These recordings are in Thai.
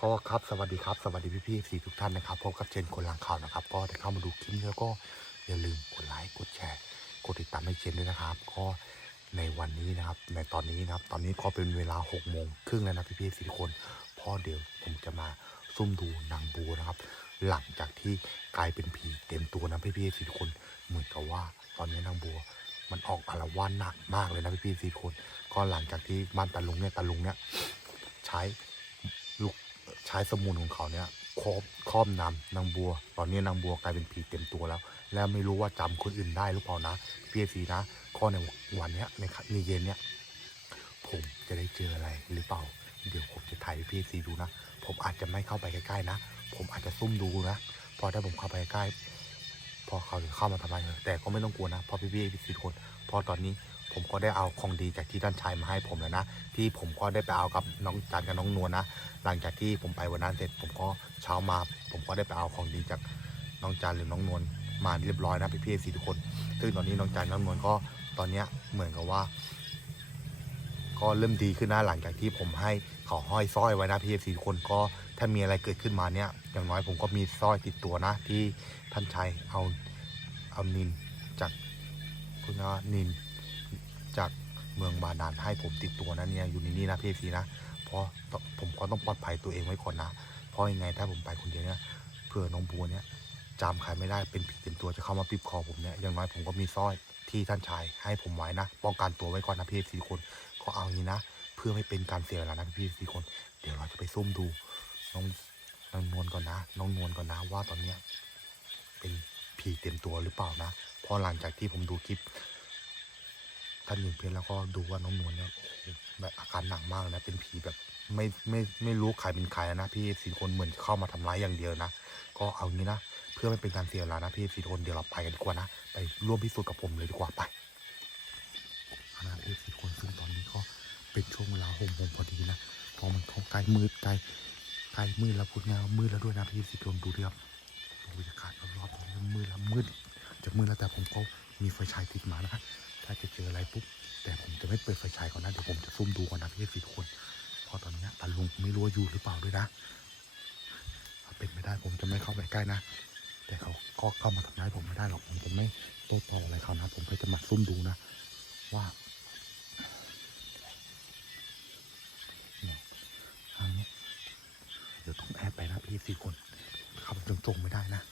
ก็ครับสวัสดีครับสวัสดีพี่พี่สี่ทุกท่านนะครับพบกับเจนคนลังข่าวนะครับ ก็ได้เข้ามาดูคลิปแล้วก็อย่าลืมกดไลค์กด ให้เจนด้วยนะครับ ก็ในวันนี้นะครับ ในตอนนี้นะครับ ตอนนี้ก็เป็นเวลา6กโมงครึ่งแล้วนะพี่ๆสี่คนพราะเดี๋ยวผมจะมาซุ่มดูนางบูนะครับ หลังจากที่กลายเป็นผีเต็มตัวนะพี่ๆสี่คนเหมือนกับว่า ตอนนี้นางบัวมันออกอารวาสหนักมากเลยนะพี่ๆสี่คนก็หลังจากที่บ้านตาลุงเนี่ยตาลุงเนี่ยใช้ลูกใช้สมุนของเขาเนี่ย ครอบครอบนำนางบัว ตอนนี้นางบัวกลายเป็นผีเต็มตัวแล้ว แล้วไม่รู้ว่าจำคนอื่นได้หรือเปล่านะพี่สีนะข้อในวันนี้ในในเย็นเนี้ยผมจะได้เจออะไรหรือเปล่า เดี๋ยวผมจะถ่ายให้พี่สีดูนะ ผมอาจจะไม่เข้าไปใกล้ๆนะ ผมอาจจะซุ่มดูนะพอถ้าผมเข้าไปใกล้พอเขาจะเข้ามาทำอะไรแต่ก็ไม่ต้องกลัวนะเพราะพี่ๆพี่สีทุกคน พอตอนนี้ ผมก็ได้เอาของดีจากที่ด้านชายมาให้ผมแล้วนะ ที่ผมก็ได้ไปเอากับน้องจันกับน้องนวลนะ หลังจากที่ผมไปวันนั้นเสร็จ ผมก็เช้ามา ผมก็ได้ไปเอาของดีจากน้องจันหรือน้องนวลมาเรียบร้อยนะพี่พี่สีทุกคน ซึ่งตอนนี้น้องจันน้องนวลก็ตอนเนี้ยเหมือนกับว่า ก็เริ่มดีขึ้นนะหลังจากที่ผมให้เขาห้อยสร้อยไว้นะพี่สีทุกคนก็ถ้ามีอะไรเกิดขึ้นมาเนี่ย อย่างน้อยผมก็มีสร้อยติดตัวนะ ที่ท่านชายเอาเอานินจากคุณว่านิน จากเมืองบาดาลให้ผมติดตัวนะเนี่ยอยู่ในนี้นะพี่สีนะเพราะผมก็ต้องปลอดภัยตัวเองไว้ก่อนนะเพราะยังไงถ้าผมไปคนเดียวเนี่ยเผื่อน้องบัวเนี่ยจำใครไม่ได้เป็นผีเต็มตัวจะเข้ามาปิบคอผมเนี่ยอย่างน้อยผมก็มีสร้อยที่ท่านชายให้ผมไว้นะป้องกันตัวไว้ก่อนนะพี่สี่คนก็เอางี้นะ เพื่อไม่เป็นการเสียเวลานะพี่สี่คน เดี๋ยวเราจะไปซุ่มดูน้องน้องนวลก่อนนะ น้องนวลก่อนนะว่าตอนเนี้ยเป็นผีเต็มตัวหรือเปล่านะเพราะหลังจากที่ผมดูคลิป ท่านหญิงเพชรแล้วก็ดูว่าน้องนวลเนี่ยโอ้โหแบบอาการหนักมากนะ เป็นผีแบบไม่ไม่ไม่รู้ใครเป็นใครนะพี่สี่คนเหมือนเข้ามาทำร้ายอย่างเดียวนะ ก็เอางี้นะ เพื่อไม่เป็นการเสียเวลานะพี่สี่คนเดี๋ยวเราไปกันดีกว่านะ ไปร่วมพิสูจน์กับผมเลยดีกว่าไปนะพี่สี่คนซึ่งตอนนี้ก็เป็นช่วงเวลาหกโมงพอดีนะเพอมันเขาใกล้มืดใกล้ใกล้มืดแล้วพูดง่ายมืดแล้วด้วยนะพี่สี่คนดูเรียบบรรยากาศรอบๆตรงนี้มืดแล้วมืดจะมืดแล้วแต่ผมก็มีไฟฉายติดมานะ ถ้าจะเจออะไรปุ๊บ แต่ผมจะไม่เปิดไฟฉายก่อนนะ เดี๋ยวผมจะซุ่มดูก่อนนะพี่สี่ทุกคน เพราะตอนนี้ตาลุงไม่รู้ว่าอยู่หรือเปล่าด้วยนะถ้าเป็นไม่ได้ผมจะไม่เข้าไปใกล้นะ แต่เขาก็เข้ามาทำร้ายผมไม่ได้หรอก ผมจะไม่ได้ต่ออะไรเขานะ ผมแค่จะมาซุ่มดูนะ ว่าทางนี้เดี๋ยวต้องแอบไปนะพี่สี่คน เข้าไปตรงๆไม่ได้นะ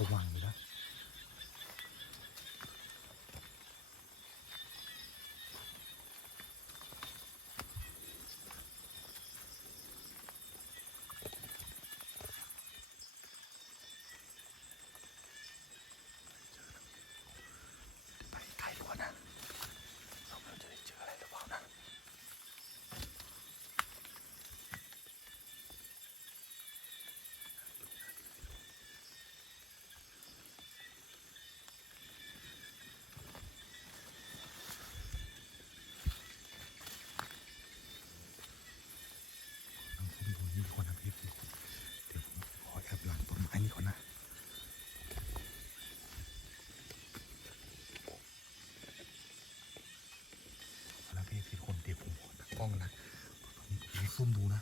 มันก็ยังสว่างอยู่นะ ไปไกลดีกว่านะเราไม่รู้จะได้เจออะไรหรือเปล่านะ ลองซุ่มดูนี่ก่อนนะพี่พี่เดี๋ยวผมขอแอบหลังต้นไม้นี่ก่อนนะ แล้วพี่สี่คนเดี๋ยวผมขอตั้ง กล้องนะตอนนี้ผมซุ่มดูนะ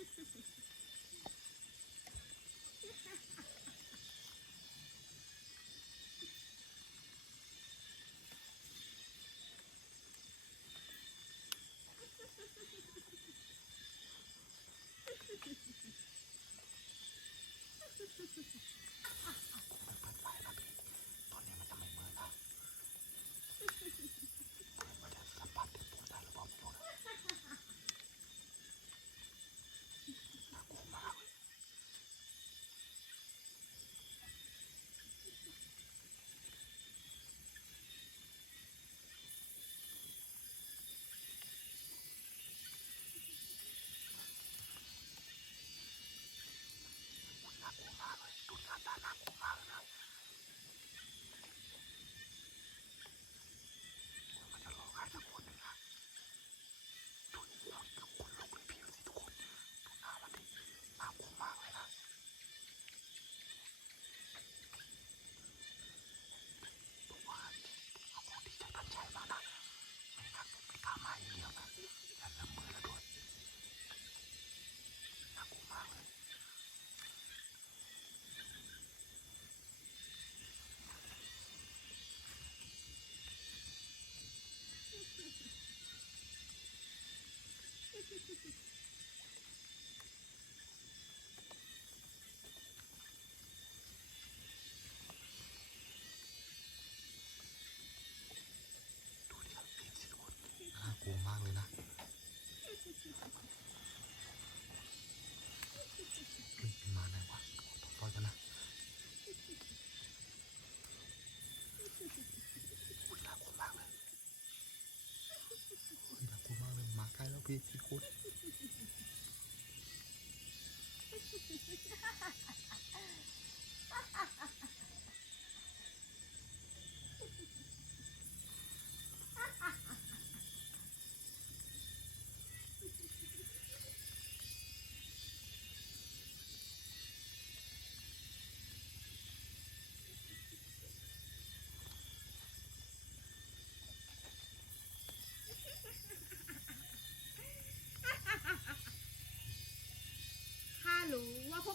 ต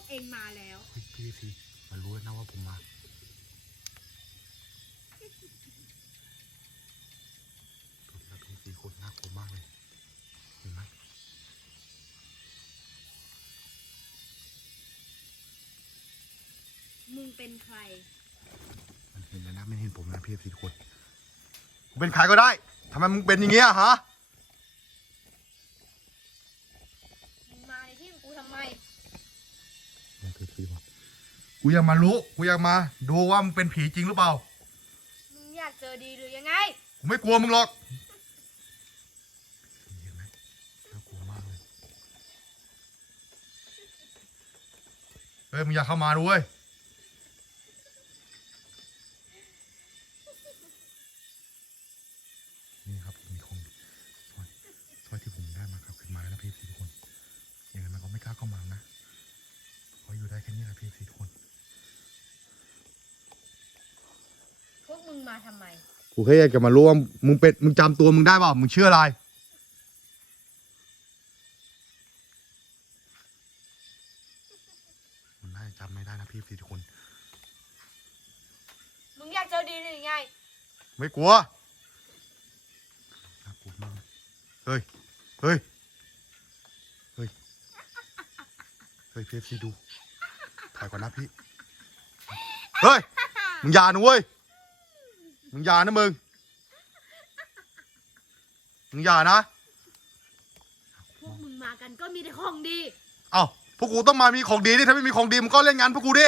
เองมาแล้วเฮ้ยพี่สิมันรู้แล้วนะว่าผมมาดูดิครับพี่สี่คนน่ากลัวมากเลย เห็นไหมมึงเป็นใคร มันเห็นแล้วนะไม่เห็นผมนะพี่สี่คนกูเป็นใครก็ได้ทำไมมึงเป็นอย่างเงี้ยฮะ มึงมาในที่ของกูทำไม เนี่ยพี่สี่บอก กูอยากมารู้กูอยากมา ดูว่ามึงเป็นผีจริงหรือเปล่า มึงอยากเจอดีหรือยังไง กูไม่กลัวมึงหรอกเห็นไหมน่ากลัวมากเลยเฮ้ยมึงอยากเข้ามาดูเว้ยนี่ครับมีของสร้อยสร้อยที่ผมได้มาครับขึ้นมาแล้วพี่สี่ทุกคนยังไงมันก็ไม่กล้าเข้ามานะเพราะอยู่ได้แค่นี้แหละพี่สี่ทุกคน พวก มึงมาทำไม กูแค่อยากจะมารู้ว่ามึงเป็นมึงจำตัวมึงได้เปล่ามึงชื่ออะไร มันน่าจะจำไม่ได้นะพี่สี่ทุกคน มึงอยากเจอดีหรือยังไง ไม่กลัวน่ากลัวมากเลยเฮ้ย เฮ้ย เฮ้ย เฮ้ยพีเอฟซีดู ถ่ายก่อนนะพี่ เฮ้ย มึงอย่านะเว้ย มึงอย่านะมึง มึงอย่านะ พวกมึงมากันก็มีแต่ของดี เอ้าพวกกูต้องมามีของดีดิถ้าไม่มีของดีมึงก็เล่นงานพวกกูดิ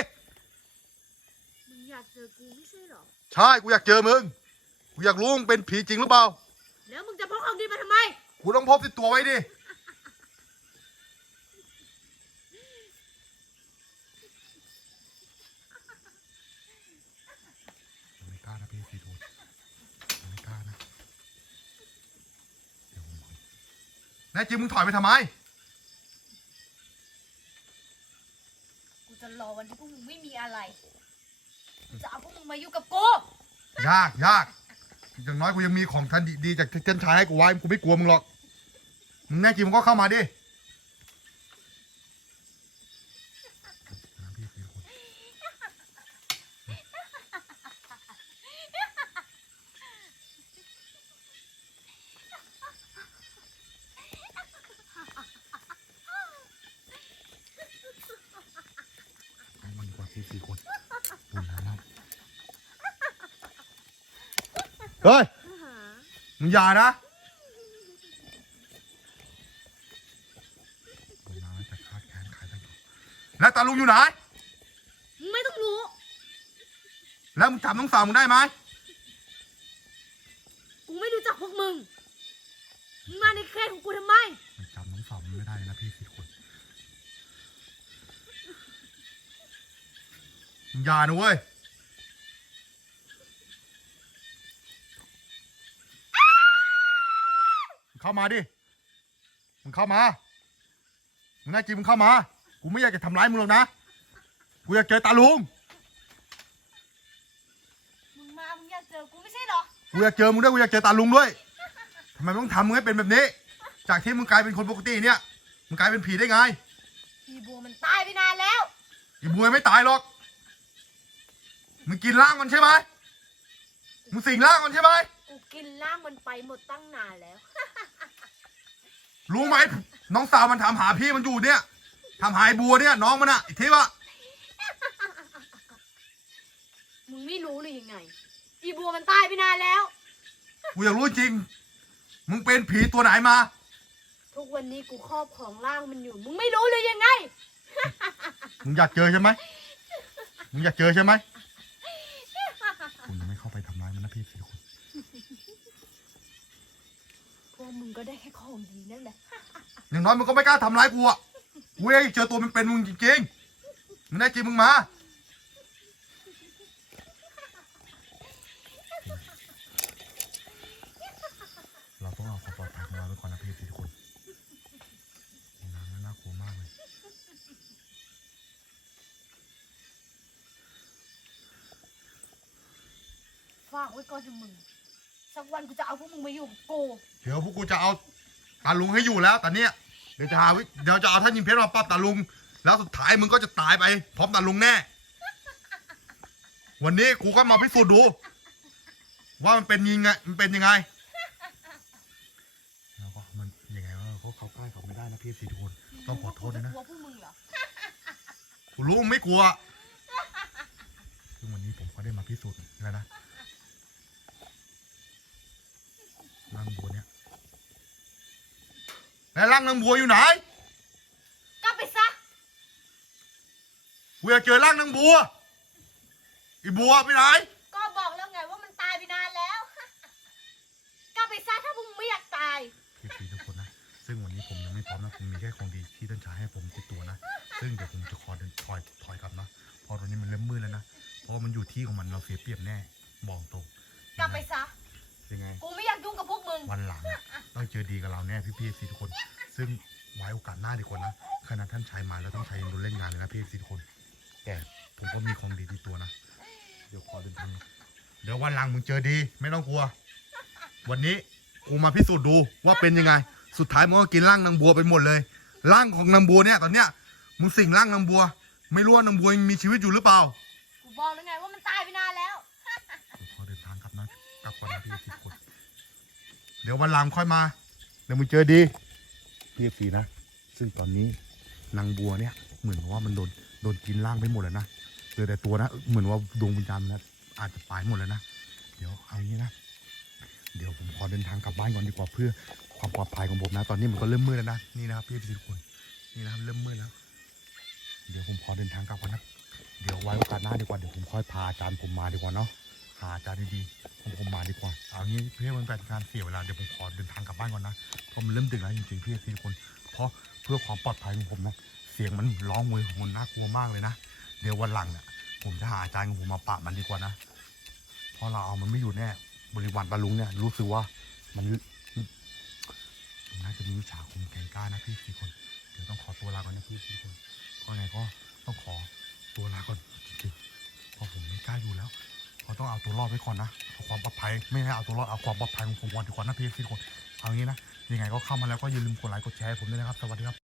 มึงอยากเจอกูไม่ใช่หรอ ใช่ กูอยากเจอมึง กูอยากรู้ว่ามึงเป็นผีจริงหรือเปล่า แล้วมึงจะพกของดีมาทำไม กูต้องพบติดตัวไว้ดิ ไม่กล้านะพี่พี่โทษไม่กล้านะ เดี๋ยวผมขอแน่จริงมึงถอยไปทำไม กูจะรอวันที่พวกมึงไม่มีอะไรกูจะเอาพวกมึงมาอยู่กับกู ยากยากอย่างน้อยกูยังมีของทันดีดีจากเจนชายให้กูไว้กูไม่กลัวมึงหรอกมึงแน่จริงมึงก็เข้ามาดิ ครับพี่สี่คนดูน้ำนะ เฮ้ย มึงอย่านะดูน้ำจะคาดแขนขายตั้งแล้วตาลุงอยู่ไหน มึงไม่ต้องรู้ แล้วมึงจับน้องสาวมึงได้ไหม กูไม่รู้จักพวกมึง มึงมาในเขตของกูทำไม มันจำน้องสาวมันไม่ได้เลยนะพี่สี่คนมึงอย่านะเว้ย มึง เข้ามาดิมึงเข้ามามึงน่าจริงมึงเข้ามา กูไม่อยากจะทำร้ายมึงหรอกนะ กูอยากเจอตาลุง มึงมา มึงอยากเจอกูไม่ใช่เหรอ กูอยากเจอมึงด้วย กูอยากเจอตาลุงด้วยทำไมมึงต้องทำมึงให้เป็นแบบนี้ จากที่มึงกลายเป็นคนปกติเนี่ย มึงกลายเป็นผีได้ไงพี่บัวมันตายไปนานแล้วอีบัวไม่ตายหรอก มึงกินร่างมันใช่ไหมมึงสิงร่างมันใช่ไหม กูกินร่างมันไปหมดตั้งนานแล้ว รู้ไหมน้องสาวมันถามหาพี่มันอยู่เนี่ยถามหาไอ้บัวเนี่ย น้องมันอะไอ้ทิพย์อะมึงไม่รู้เลยยังไง อีบัวมันตายไปนานแล้ว กูอยากรู้จริง มึงเป็นผีตัวไหนมา ทุกวันนี้กูครอบของร่างมันอยู่ มึงไม่รู้เลยยังไง มึงอยากเจอใช่ไหมมึงอยากเจอใช่ไหมคุณยังไม่เข้าไปทำร้ายมันนะพี่สี่คน พว กมึงก็ได้แค่ของดีนั่นแหละ อย่างน้อยมึงก็ไม่กล้าทำร้ายกูอะกูอยากเจอตัวมันเป็นมึงจริงๆมึงแน่จริงมึงมา เราต้องเอาความปลอดภัยของเราไว้ก่อนนะพี่ทุกคนน้ำน่ากลัวมากเลยฝากไว้ก่อนเถอะมึง สักวันกูจะเอาพวกมึงมาอยู่กับกู เดี๋ยวพวกกูจะเอาตาลุงให้อยู่แล้วแต่เนี้ยเดี๋ยวจะหาวิเดี๋ยวจะเอาท่านยิงเพชรมาปรับตาลุง แล้วสุดท้ายมึงก็จะตายไป พร้อมตาลุงแน่ วันนี้กูก็มาพิสูจน์ดู ว่ามันเป็นยังไงมันเป็นยังไงแล้วก็มันยังไงวะก็เขาใกล้เขาไม่ได้นะพี่สี่ทุกคนต้องขอโทษด้วยนะ กลัวพวกมึงเหรอ กูรู้มึงไม่กลัวซึ่งวันนี้ผมก็ได้มาพิสูจน์แล้วนะ ร่างบัวเนี่ยแล้วร่างนางบัวอยู่ไหนกลับไปซะกูอยากเจอร่างนางบัวอีบัวไปไหนก็บอกแล้วไงว่ามันตายไปนานแล้วกลับไปซะถ้าพวกมึงไม่อยากตายพี่พีทุกคนนะ ซึ่งวันนี้ผมยังไม่พร้อมนะผมมีแค่ของดีที่ท่านชายให้ผมติดตัวนะ ซึ่งเดี๋ยวผมจะขอเดินถอยถอยกลับนะเพราะตอนนี้มันเริ่มมืดแล้วนะ เพราะว่ามันอยู่ที่ของมันเราเสียเปรียบแน่บอกตรงกลับไปซะ ยังไง กูไม่อยากยุ่งกับพวกมึง วันหลังอะต้องเจอดีกับเราแน่พี่พี่ซีทุกคน ซึ่งไว้โอกาสหน้าดีกว่านะขณะท่านชายมาแล้วต้องชายยังโดนเล่นงานเลยนะพี่ซีทุกคน แต่ผมก็มีของดีที่ตัวนะ เดี๋ยวขอเดินทางเดี๋ยววันหลังมึงเจอดี ไม่ต้องกลัว วันนี้กูมาพิสูจน์ดูว่าเป็นยังไง สุดท้ายมึงก็กินร่างนางบัวไปหมดเลย ร่างของนางบัวเนี่ยตอนเนี้ยมึงสิงร่างนางบัว ไม่รู้ว่านางบัวยังมีชีวิตอยู่หรือเปล่า ดี๋ยววันหลังค่อยมา เดี๋ยวมึงเจอดีพี่สีนะ ซึ่งตอนนี้นางบัวเนี่ย เหมือนว่ามันโดนโดนกินร่างไปหมดแล้วนะเหลือแต่ตัวนะ เหมือนว่าดวงวิญญาณนะอาจจะตายหมดแล้วนะ เดี๋ยวเอางี้นะ เดี๋ยวผมขอเดินทางกลับบ้านก่อนดีกว่าเพื่อความปลอดภัยของผมนะ ตอนนี้มันก็เริ่มมืดแล้วนะ นี่นะครับพี่สิบคน นี่นะครับเริ่มมืดแล้ว เดี๋ยวผมขอเดินทางกลับก่อนนะ เดี๋ยวไว้โอกาสหน้าดีกว่า เดี๋ยวผมค่อยพาอาจารย์ผมมาดีกว่าเนาะ หาอาจารย์ดีๆ ผมผมมาดีกว่า เอางี้เพื่อมันเป็นการเสียเวลา เดี๋ยวผมขอเดินทางกลับบ้านก่อนนะเพราะมันเริ่มดึกแล้วจริงๆพี่ทุกคน เพราะเพื่อความปลอดภัยของผมนะ เสียงมันร้องโวยหวนน่ากลัวมากเลยนะ เดี๋ยววันหลังเนี่ยผมจะหาอาจารย์ของผมมาปราบมันดีกว่านะ เพราะเราเอามันไม่อยู่แน่ บริวารปาลุงเนี่ยรู้สึกว่ามันน่าจะมีวิชาคมแกงกล้านะพี่สี่คน เดี๋ยวต้องขอตัวลาก่อนนะพี่สี่คนก็ไงก็ต้องขอตัวลาก่อนจริงๆเพราะผมไม่กล้าอยู่แล้ว เราต้องเอาตัวรอดไว้ก่อนนะเอาความปลอดภัยไม่ให้เอาตัวรอดเอาความปลอดภัยของผมก่อนดีกว่านะพี่ทุกคนเอางี้นะยังไงก็เข้ามาแล้วก็อย่าลืมกดไลค์กดแชร์ให้ผมด้วยนะครับสวัสดีครับ